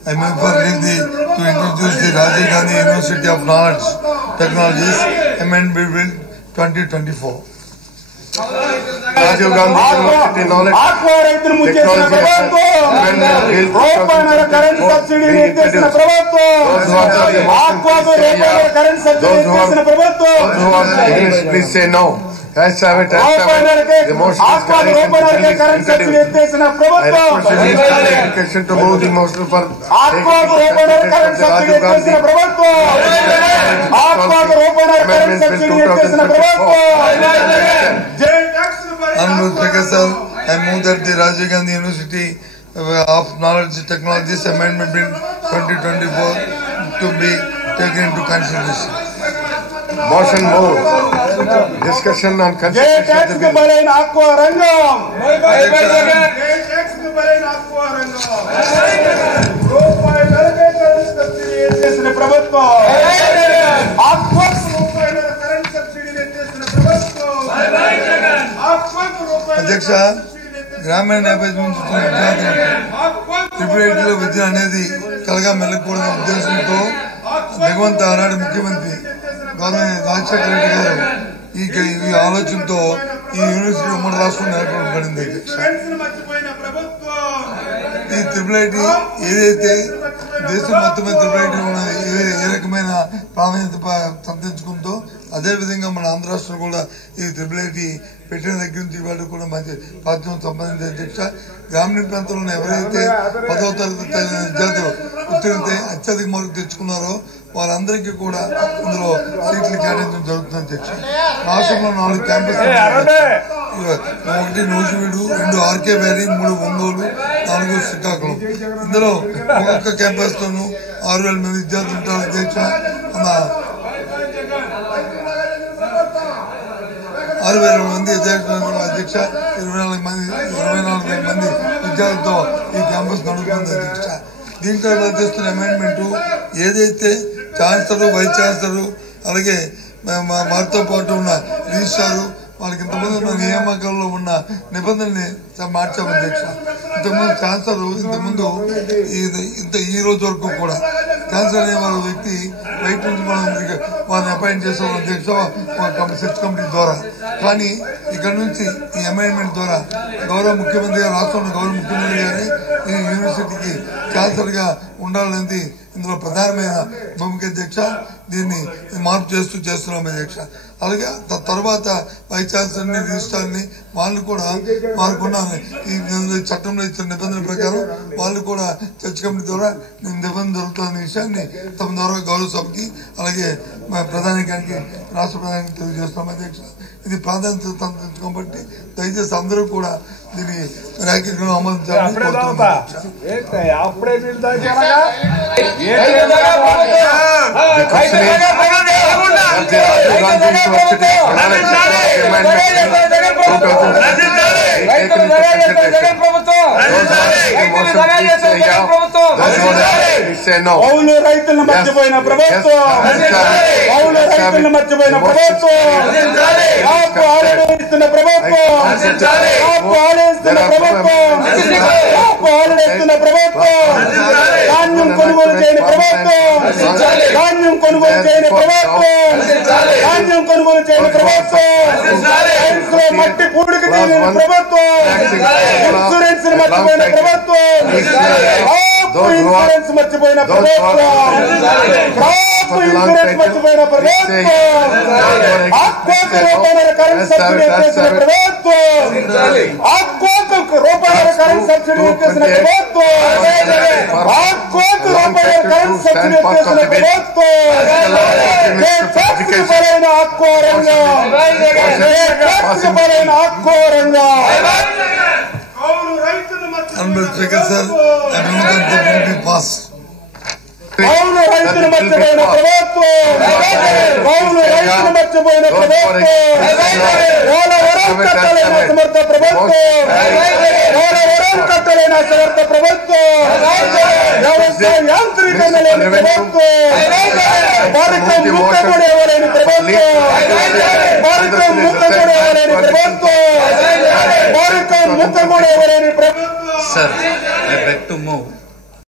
I move for Hindi to introduce the Rajiv Gandhi University of Knowledge Technologies Amendment Bill 2024. Rajiv Gandhi University Knowledge Technologies. Please say no. Let's have it. The motion is carried. I request the Minister of Education to move the motion for Honorable Speaker, sir, I move that the Rajiv Gandhi University of Knowledge Technologies Amendment Bill 2024 to be taken into consideration. Motion moved. Discussion on constitution of the bill. అధ్యక్ష గ్రామీణ నేపథ్యం నుంచి త్రిపురేట్లో విద్య అనేది కలగా మెల్లకూడదనే ఉద్దేశంతో దిగువంత ఆనాడు ముఖ్యమంత్రి గౌరవ రాజశేఖర రెడ్డి గారు ఈ ఆలోచనతో ఈ యూనివర్సిటీ ఉమ్మడి రాష్ట్రం ఏర్పడబడింది. అధ్యక్ష ఈ త్రిపుల్ ఐటీ ఏదైతే దేశం మొత్తం మీద త్రిపుల్ ఐటీ ఉన్నది ఏ రకమైన ప్రాధాన్యత సంతరించుకుందో అదేవిధంగా మన ఆంధ్ర రాష్ట్రం కూడా ఈ త్రిపుల్ ఐటీ పెట్టిన దగ్గర నుంచి ఇవాళ కూడా మంచి ప్రాచుర్యం సంపాదించే. అధ్యక్ష గ్రామీణ ప్రాంతంలో ఎవరైతే 10వ తరగతి విద్యార్థులు ఉత్తీర్ణత అత్యధిక మార్కులు తెచ్చుకున్నారో వాళ్ళందరికీ కూడా ఇందులో సీట్లు కేటాయించడం జరుగుతుంది. అధ్యక్ష రాష్ట్రంలో 4 campus, 1 Nuzvid, 2 R K valley, 3 Ongole, 4 Srikakulam. ఇందులో ఒక్కొక్క క్యాంపస్ లోనూ 6,000 మంది విద్యార్థులు ఉంటారు. అధ్యక్ష 6,000 మంది అధ్యక్ష 24,000 మంది విద్యార్థులతో ఈ క్యాంపస్ నడుపుతుంది. అధ్యక్ష దీంట్లో చేస్తున్న అమెండ్మెంట్ ఏదైతే ఛాన్సలర్, వైస్ ఛాన్సలర్ అలాగే వారితో పాటు ఉన్న రిజిస్ట్రారు వాళ్ళకి ఇంతమంది ఉన్న నియామకాల్లో ఉన్న నిబంధనల్ని మార్చాము. అధ్యక్ష ఇంతకుముందు ఛాన్సలర్ ఈ రోజు వరకు కూడా ఛాన్సలర్ అనే వాళ్ళ వ్యక్తి బయట నుంచి మనం వాళ్ళని అపాయింట్ చేసాం. అధ్యక్ష సెర్చ్ కమిటీ ద్వారా. కానీ ఇక్కడ నుంచి ఈ అమెండ్మెంట్ ద్వారా గౌరవ ముఖ్యమంత్రి గారు, రాష్ట్రంలో గౌరవ ముఖ్యమంత్రి గారి ఈ యూనివర్సిటీకి ఛాన్సలర్ గా ఉండాలనేది ఇందులో ప్రధానమైన భూమిక. అధ్యక్ష దీన్ని మార్పు చేస్తున్నాం. అధ్యక్ష అలాగే తర్వాత వైస్ ఛాన్సలర్ ని, రిజిస్ట్రార్ ని వాళ్ళు కూడా వారుకున్న ఈ చట్టంలో ఇచ్చిన నిబంధనల ప్రకారం వాళ్ళు కూడా చర్చ్ కమిటీ ద్వారా నిబంధన జరుగుతున్న విషయాన్ని తమ ద్వారా గౌరవ సభకి అలాగే ప్రధానికి రాష్ట్ర ప్రధానికి తెలియజేస్తాం. అధ్యక్ష ఇది ప్రాధాన్యత కాబట్టి దయచేసి అందరూ కూడా దీన్ని ర్యాంకింగ్ ఆమోదించాలని కోరుతున్నాం. కౌలు రైతులను మర్చిపోయిన ప్రభుత్వం, కౌలు రైతులను మర్చిపోయిన ప్రభుత్వం, కాపు ఆలయిస్తున్న ప్రభుత్వం, కాపు ఆలయిస్తున్న ప్రభుత్వం, కాపు ఆలయిస్తున్న ప్రభుత్వం, ధాన్యం కొనుగోలు చేయని ప్రభుత్వం, ధాన్యం కొనుగోలు చేయని ప్రభుత్వం, ధాన్యం కొనుగోలు చేయని ప్రభుత్వం, మట్టి పూడికి తీయని ప్రభుత్వం, ఇన్సూరెన్స్ మర్చిపోయిన ప్రభుత్వం, ఇన్సూరెన్స్ మర్చిపోయిన ప్రభుత్వం, ఇన్సూరెన్స్ మర్చిపోయిన ప్రభుత్వం, ఆత్మహత్య రూపాయల కరెంట్ సబ్సిడీ చేసిన ప్రభుత్వం, ఆత్మహత్య రూపాయల కరెంట్ సబ్సిడీ చేసిన ప్రభుత్వం, ఆత్మహత్య రూపాయల కరెంట్ సబ్సిడీ చేసిన ప్రభుత్వం, బలైన ఆత్మరంగం, బలైన ఆత్మరంగం. Honorable Speaker, sir, I move that the bill be passed. కౌలు రైతులు మర్చిపోయిన ప్రభుత్వం, కౌలు రైతులు మర్చిపోయిన ప్రభుత్వం, పోలవరం కట్టలేని సమర్థ ప్రభుత్వం, పోలవరం కట్టలేని సమర్థ ప్రభుత్వం, వ్యవసాయ యాంత్రీకరణ లేని ప్రభుత్వం, పరిశ్రమ ముక్క కూడా ఇవ్వలేని ప్రభుత్వం, పరిశ్రమ ముక్క కూడా ఇవ్వలేని ప్రభుత్వం, పరిశ్రమ ముక్క కూడా ఇవ్వలేని ప్రభుత్వం. Sir, I beg to move